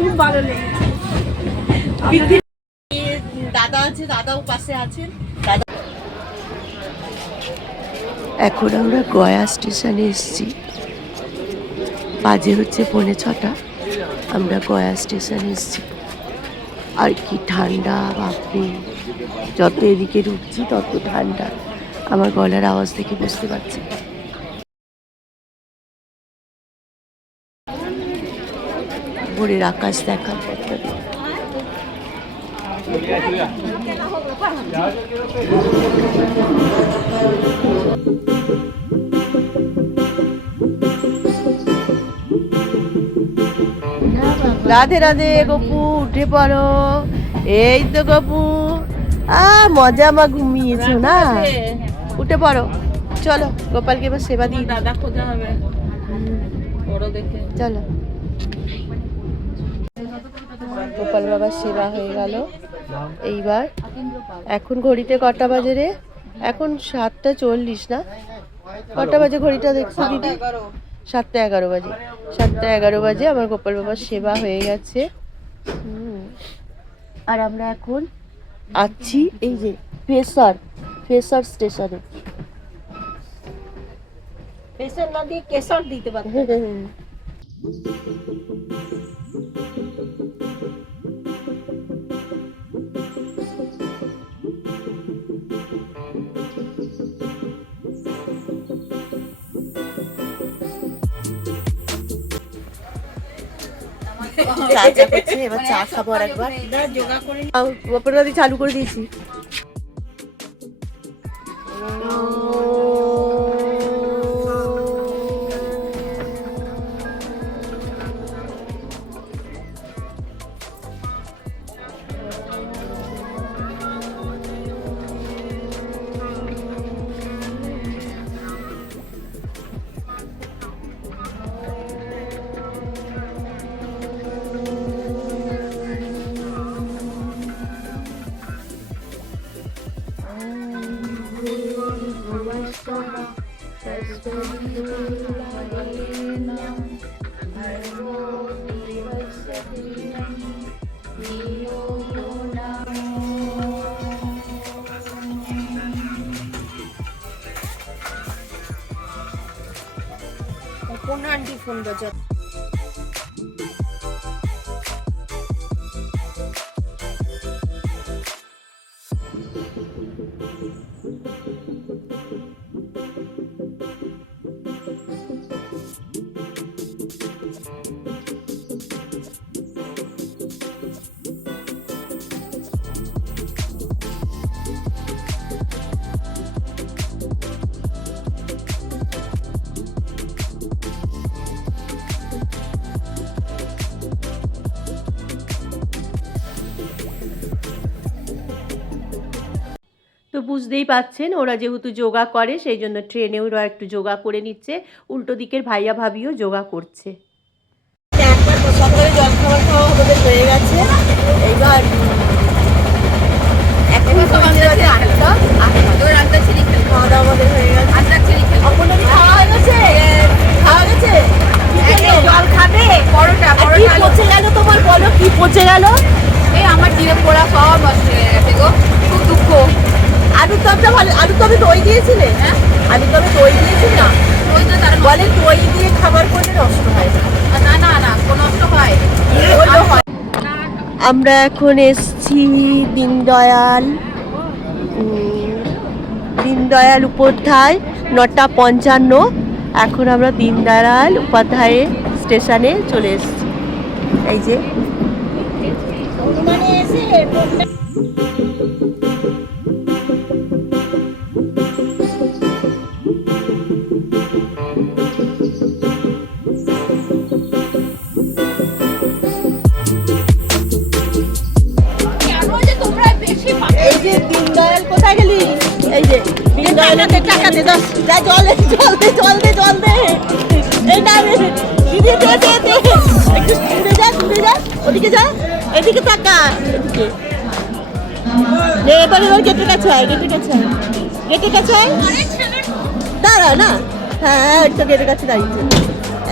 খুব ভালো লেগেছে। দাদা আছে, দাদাও পাশে আছেন। দাদা এখন আমরা গয়া স্টেশনে এসেছি, বাজে হচ্ছে 6:45। আমরা গয়া স্টেশনে এসেছি। আর কি ঠান্ডা বাপরে, যত এদিকে ঢুকছি তত ঠান্ডা। আমার গলার আওয়াজ থেকে বুঝতে পারছি। ভোরের আকাশ দেখার কথা। রাধে রাধে গপু, উঠে পড়ো। এই তো গপু, মজা মা ঘুমিয়েছো না? উঠে পড়ো, চলো গোপালকে এবার সেবা দিই। দাদা খোঁজা হবে, চলো। গোপাল বাবার সেবা হয়ে গেল। এইবার এখন ঘড়িতে কটা বাজে রে? এখন 7:40 না? কটা বাজে ঘড়িটা দেখছো দিদি? 7:11 বাজে। 7:11 বাজে আমার গোপাল বাবার সেবা হয়ে গেছে। আর আমরা এখন আছি এই যে ফেসার স্টেশনে। ফেসার না দিয়ে কেশর দিতে পারবে। এবার চা খাবো আর একবার। গোপালদি চালু করে দিয়েছি। কোন আন্টি ফোন বাজা? তো বুঝতেই পাচ্ছেন, ওরা যেহেতু যোগা করে সেই জন্য ট্রেনে ওরা একটু যোগা করে নিচ্ছে। উল্টো দিকের ভাইয়া ভাবিও যোগা করছে। সকালে জল খাবার খাওয়া আমাদের হয়ে গেছে। এইবার এখন খাওয়া দাওয়া আমাদের হয়ে গেছে। খাওয়া হয়ে গেছে, খাওয়া গেছে। জল খাবে, পরোটা পচে গেল তোমার, বলো কি পচে গেল? এই আমার জিভে পোড়া সব নষ্ট হয়ে গেছে গো, খুব দুঃখ। আলুর দমটা ভালো, আলুর দমে দই দিয়েছিলে? হ্যাঁ, আলুর দমে দই দিয়েছিলে না? বলে দই দিয়ে খাবার করলে নষ্ট হয় না। না না, কোনো নষ্ট হয়। আমরা এখন এসছি দীনদয়াল উপাধ্যায়, 9:55। এখন আমরা দীনদয়াল উপাধ্যায় স্টেশনে চলে এসছি। এই যে দীনদয়াল, কোথায় গেলি? এই যে দীনদয়াল, টাকা দে, যা জল দে, এই না দে, একটু দূরে যা, ওদিকে যা, এদিকে টাকা, এদিকে এবার গেটের কাছে আয়, দাঁড়া না। হ্যাঁ, ওই তো গেটের কাছে দাঁড়িয়েছে।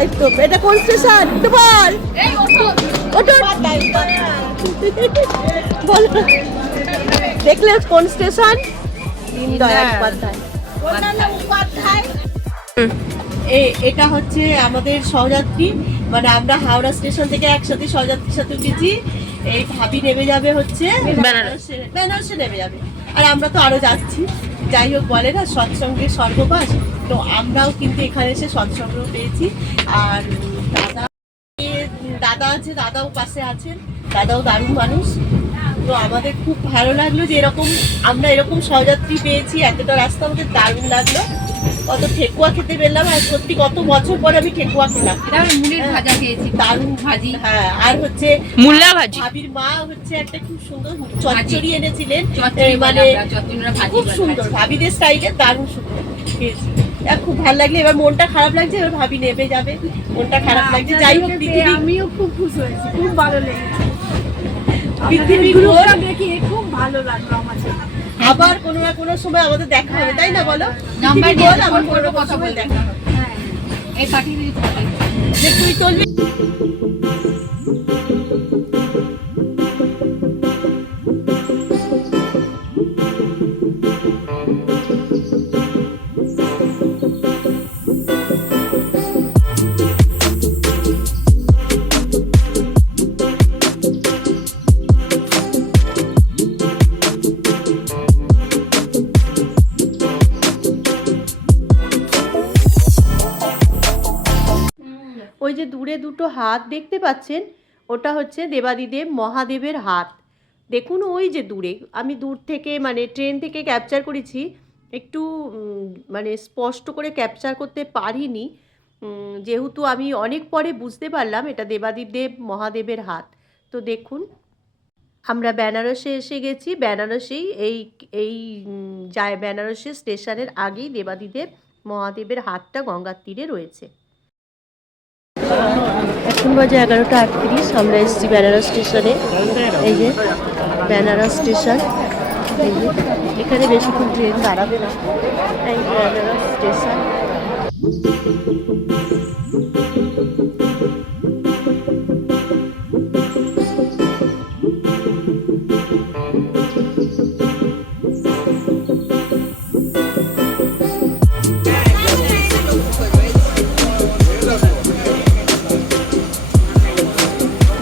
এই তো, এটা কোন স্টেশন? একটু বল। ওঠো, বলো, দেখলে কোন স্টেশন? দীনদয়াল উপাধ্যায়। এটা হচ্ছে আমাদের সহযাত্রী, মানে আমরা হাওড়া স্টেশন থেকে একসাথে সহযাত্রীর সাথে উঠেছি। এই ভাবি নেমে যাবে হচ্ছে বেনারসে নেমে যাবে, আর আমরা তো আরো যাচ্ছি। যাই হোক, বলে না সৎসঙ্গের স্বর্গবাস, তো আমরাও কিন্তু এখানে এসে সৎসঙ্গ পেয়েছি। আর দাদা আছে, দাদাও পাশে আছেন, দাদাও দারুণ মানুষ। তো আমাদের খুব ভালো লাগলো যে আমরা এরকম সহযাত্রী পেয়েছি। এতটা রাস্তা আমাদের দারুণ লাগলো। কত ঠেকুয়া খেতে পেলাম, আর সত্যি কত বছর পরে আমি ঠেকুয়া খেলাম। মুড়ির ভাজা খেয়েছি, দারুণ ভাজি। হ্যাঁ, আর হচ্ছে মুল্লা ভাজি। ভাবির মা হচ্ছে একটা খুব সুন্দর চচ্চড়ি এনেছিলেন, মানে খুব সুন্দর ভাবিদের স্টাইলে, দারুণ সুন্দর খেয়েছি। খুব ভালো লাগলো। এবার মনটা খারাপ লাগছে, এবার ভাবি নেমে যাবে, মনটা খারাপ লাগছে। যাই হোক, আমিও খুব খুশি হয়েছি, খুব ভালো লেগেছে। পৃথিবীর দেখি খুব ভালো লাগলো আমাদের। আবার কোনো না কোনো সময় আমাদের দেখা হবে, তাই না বলো? নাম্বার দিয়ে আমার কোনো কথা বলে দেখা হবে। হ্যাঁ, এই পাঠিয়ে দিই যে তুই চলবি। ওই যে দূরে দুটো হাত দেখতে পাচ্ছেন, ওটা হচ্ছে দেবাদিদেব মহাদেবের হাত। দেখুন ওই যে দূরে, আমি দূর থেকে মানে ট্রেন থেকে ক্যাপচার করেছি, একটু মানে স্পষ্ট করে ক্যাপচার করতে পারিনি, যেহেতু আমি অনেক পরে বুঝতে পারলাম এটা দেবাদিদেব মহাদেবের হাত। তো দেখুন, আমরা বেনারসে এসে গেছি। বেনারসেই এই যায় বেনারসের স্টেশনের আগেই দেবাদিদেব মহাদেবের হাতটা গঙ্গার তীরে রয়েছে। এখন বাজে 11:38। আমরা এসেছি বেনারস স্টেশনে। এই যে বেনারস স্টেশন, এই যে এখানে বেশিক্ষণ ট্রেন দাঁড়াবে না। এই বেনারস স্টেশন।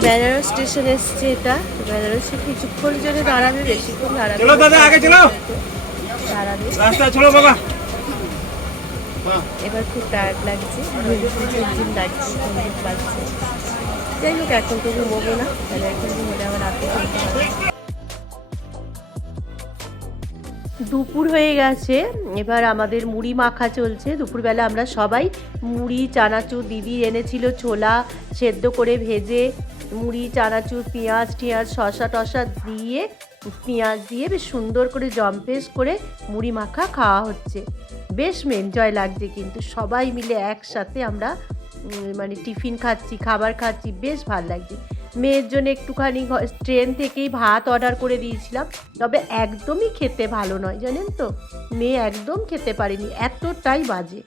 বেনারস স্টেশন এসছে, এটা বেনারসে কিছুক্ষণ জন্য দাঁড়াবে, বেশিক্ষণ দাঁড়াবে দাঁড়াবে। এবার খুব টায়ার্ড লাগছে, ঝিমঝিম লাগছে, লাগছে। যাই হোক, এখন তো ঘুমোবো না, তাহলে এখন ঘুমোলে আবার রাতে ঘুমতে হবে। দুপুর হয়ে গেছে, এবার আমাদের মুড়ি মাখা চলছে। দুপুরবেলা আমরা সবাই মুড়ি, চানাচুর, দিদি এনেছিল ছোলা সেদ্ধ করে ভেজে, মুড়ি, চানাচুর, পেঁয়াজ টিয়াজ, শসা টসা দিয়ে, পেঁয়াজ দিয়ে বেশ সুন্দর করে জম্পেস করে মুড়ি মাখা খাওয়া হচ্ছে। বেশ এনজয় লাগছে, কিন্তু সবাই মিলে একসাথে আমরা মানে টিফিন খাচ্ছি, খাবার খাচ্ছি, বেশ ভালো লাগছে। মেয়ের জন্য একটুখানি ট্রেন থেকেই ভাত অর্ডার করে দিয়েছিলাম, তবে একদমই খেতে ভালো নয়, জানেন তো, মেয়ে একদম খেতে পারেনি, এতটাই বাজে।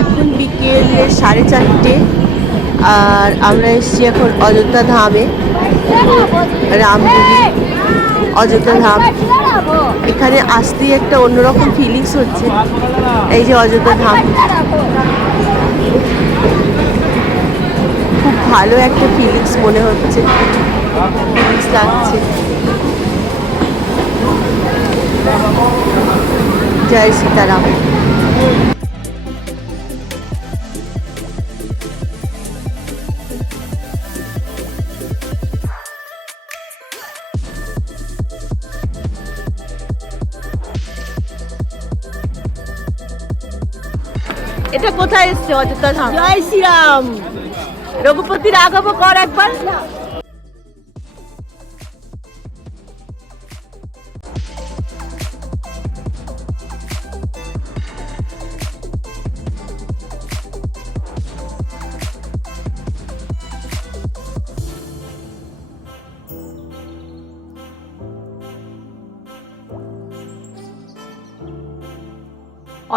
এখন বিকেল 4:30, আর আমরা এসেছি এখন অযোধ্যা ধামে, রামপুরি অযোধ্যা ধাম। এখানে আসতেই একটা অন্যরকম ফিলিংস হচ্ছে। এই যে অযোধ্যা ধাম, খুব ভালো একটা ফিলিংস মনে হচ্ছে, ফিলিংস লাগছে। জয় সীতারাম। এটা কোথায় এসছে? অযোধ্যা ধাম। জয় শ্রীরাম। রঘুপতি রাঘব কর একবার।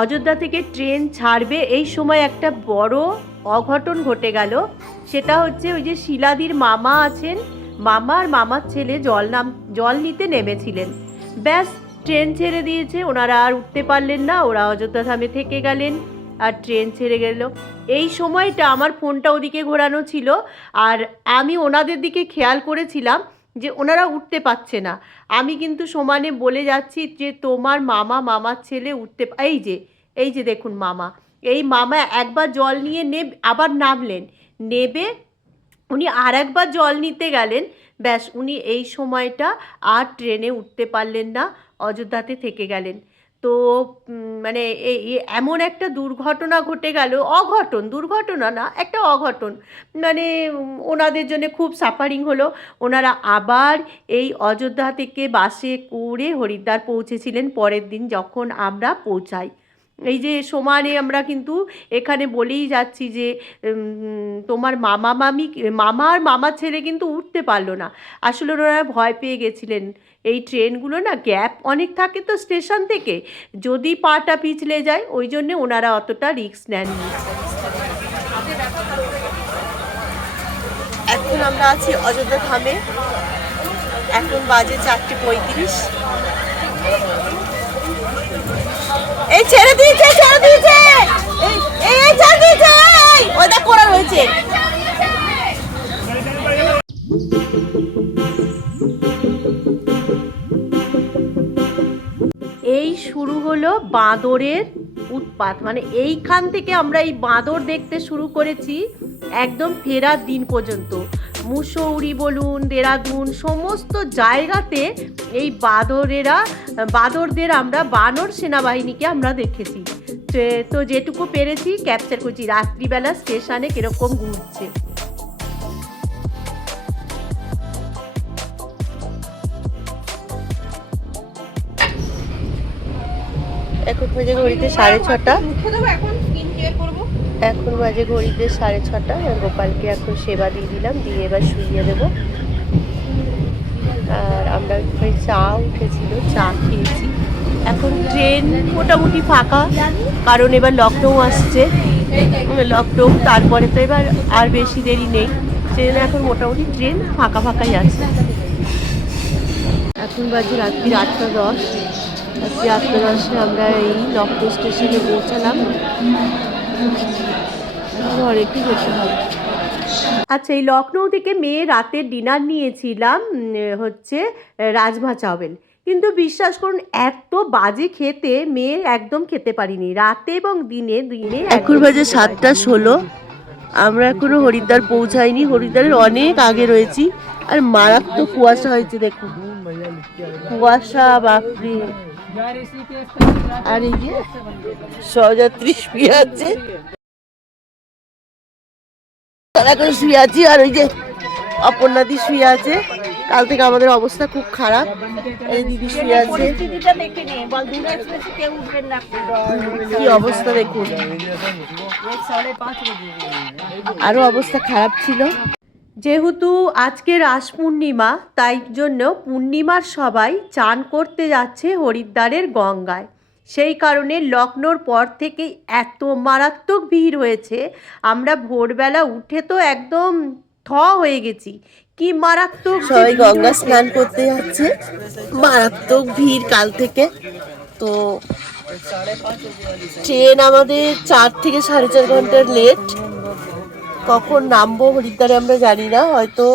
অযোধ্যা থেকে ট্রেন ছাড়বে এই সময় একটা বড় অঘটন ঘটে গেল। সেটা হচ্ছে ওই যে শিলাদির মামা আছেন, মামার মামার ছেলে জল নিতে নেমেছিলেন। ব্যাস ট্রেন ছেড়ে দিয়েছে, ওনারা আর উঠতে পারলেন না, ওরা অযোধ্যা ধামে থেকে গেলেন আর ট্রেন ছেড়ে গেল। এই সময়টা আমার ফোনটা ওদিকে ঘোরানো ছিল আর আমি ওনাদের দিকে খেয়াল করেছিলাম যে ওনারা উঠতে পারছে না। আমি কিন্তু সমানে বলে যাচ্ছি যে তোমার মামার ছেলে এই যে দেখুন মামা, এই মামা একবার জল নিয়ে আবার নামলেন, নেবে উনি আর একবার জল নিতে গেলেন। ব্যাস উনি এই সময়টা আর ট্রেনে উঠতে পারলেন না, অযোধ্যাতে থেকে গেলেন। তো মানে এমন একটা দুর্ঘটনা ঘটে গেল, দুর্ঘটনা না, একটা অঘটন, মানে ওনাদের জন্য খুব সাফারিং হলো। ওনারা আবার এই অযোধ্যা থেকে বাসে করে হরিদ্বার পৌঁছেছিলেন পরের দিন যখন আমরা পৌঁছাই। এই যে সমানে আমরা কিন্তু এখানে বলেই যাচ্ছি যে তোমার মামার ছেলে কিন্তু উঠতে পারলো না। আসলে ওনারা ভয় পেয়ে গেছিলেন, এই ট্রেনগুলো না গ্যাপ অনেক থাকে তো স্টেশন থেকে, যদি পাটা পিছলে যায়, ওই জন্যে ওনারা অতটা রিস্ক নেননি। এখন আমরা আছি অযোধ্যা ধামে, এখন বাজে 4:35। এই ছেড়ে দিয়েছে ওইটা করা রয়েছে। এই শুরু হলো বাঁদরের উৎপাত, মানে এইখান থেকে আমরা এই বাঁদর দেখতে শুরু করেছি একদম ফেরার দিন পর্যন্ত। মুসৌরি বলুন, দেরাদুন, সমস্ত জায়গাতে এই বাঁদরদের আমরা বানর সেনাবাহিনীকে আমরা দেখেছি। তো যেটুকু পেরেছি ক্যাপচার করছি, রাত্রিবেলা স্টেশনে কিরকম ঘুরছে। এখন বাজে ঘড়িতে 6:30। এখন বাজে ঘড়িতে 6:30। গোপালকে এখন সেবা দিয়ে দিলাম, দিয়ে এবার শুইয়ে দেবো। আর আমরা চা উঠেছিল, চা খেয়েছি। এখন ট্রেন মোটামুটি ফাঁকা, কারণ এবার লখনৌ আসছে, লখনৌ, তারপরে তো এবার আর বেশি দেরি নেই, সেজন্য এখন মোটামুটি ট্রেন ফাঁকাই আছে। এখন বাজে রাত্রি 8:10। রাত্রি 8:10 আমরা এই লখনৌ স্টেশনে পৌঁছালাম, ঘরে কি যেতে হবে। আচ্ছা, এই লখনৌ থেকে মেয়ে রাতের ডিনার নিয়েছিলাম হচ্ছে রাজমা চাওয়েল, কিন্তু বিশ্বাস করুন এত বাজে খেতে মেয়ে একদম খেতে পারিনি, রাতে এবং দিনে। এখন বাজে 7:16। আমরা এখনো হরিদ্বার পৌঁছাইনি, হরিদ্বারের অনেক আগে রয়েছি। আর মারাত্মক কুয়াশা হয়েছে, দেখুন কুয়াশা, বাপরে। আর এই যে সহযাত্রী শুয়ে আছে, শুয়ে আছি, আর ওই যে অপর্ণাদি শুয়ে আছে। কাল থেকে আমাদের অবস্থা খুব খারাপ, এই দিদি শুয়ে আছে, কি অবস্থা দেখুন, আরো অবস্থা খারাপ ছিল। যেহেতু আজকে রাস পূর্ণিমা, তাই জন্য পূর্ণিমার সবাই চান করতে যাচ্ছে হরিদ্বারের গঙ্গায়। সেই কারণে লখনৌর পর থেকে এত মারাত্মক ভিড় হয়েছে, আমরা ভোরবেলা উঠে তো একদম হয়ে গেছি, কি মারাত্মক সবাই গঙ্গা স্নান করতে যাচ্ছে, মারাত্মক ভিড় কাল থেকে। তো ট্রেন আমাদের 4 থেকে 4.5 ঘন্টার লেট। কখন নামবো হরিদ্বারে আমরা জানি না, হয়তো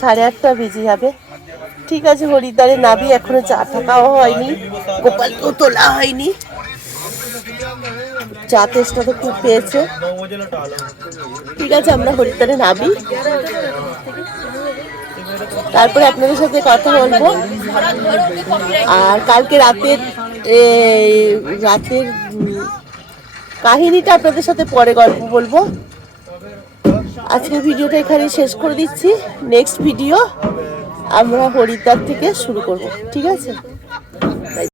8:30 বেজে যাবে। ঠিক আছে, হরিদ্বারে নামি, এখনো চা থাকাও হয়নি, গোপালকেও তোলা হয়নি, চা তেষ্টা তো খুব পেয়েছে। ঠিক আছে, আমরা হরিদ্বারে নামি, তারপরে আপনাদের সাথে কথা বলবো। আর কালকে রাতের কাহিনীটা আপনাদের সাথে পরে গল্প বলবো। আজকের ভিডিওটা এখানে শেষ করে দিচ্ছি। নেক্সট ভিডিও আমরা হরিদ্বার থেকে শুরু করব, ঠিক আছে।